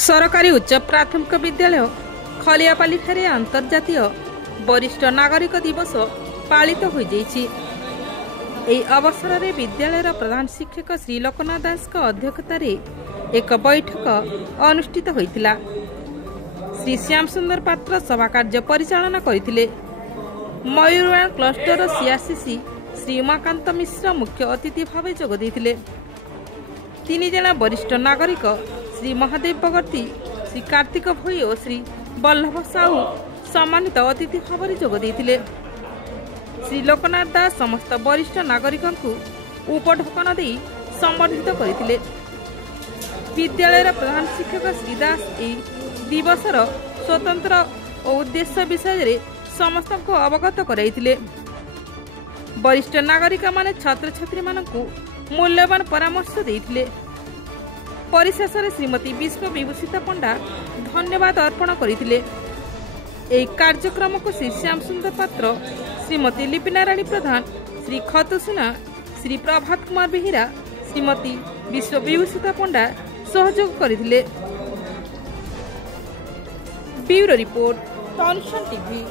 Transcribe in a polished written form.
सरकारी उच्च प्राथमिक विद्यालय खलियापाली ठारे अंतर्जातीय वरिष्ठ नागरिक दिवस पालित हो जाइछि। एही अवसर में विद्यालय प्रधान शिक्षक श्री लोकनाथ दास अध्यक्षतार एक बैठक अनुष्ठित होइतिला। श्री श्याम सुंदर पात्र सभा कार्य परिचालना करथिले। मयूरवाण क्लस्टर सीआरसीसी श्री उमाकांत मिश्र मुख्य अतिथि भाव जोग देथिले। 3 जना वरिष्ठ नागरिक श्री महादेव बगर्ती, श्री कार्तिक भोई और श्री बल्लभ साहू सम्मानित अतिथि भाव जोग देथिले। श्री लोकनाथ दास समस्त वरिष्ठ नागरिक उपढकन दे संबर्धित करथिले। विद्यालय प्रधान शिक्षक श्री दास दिवसर स्वतंत्र और उद्देश्य विषय समस्त को अवगत कराइथिले। वरिष्ठ नागरिक माने छात्र छात्री मानकु मूल्यवान परामर्श देथिले। परिशेष श्रीमती विश्व विभूषिता पंडा धन्यवाद अर्पण करथिले। एही कार्यक्रम को श्री श्याम सुंदर पात्र, श्रीमती लिपिना राणी प्रधान, श्री खतुसिना, श्री प्रभात कुमार बेहेरा, श्रीमती विश्व विभूषिता पंडा सहयोग करथिले। ब्यूरो रिपोर्ट, टॉनसन टीवी।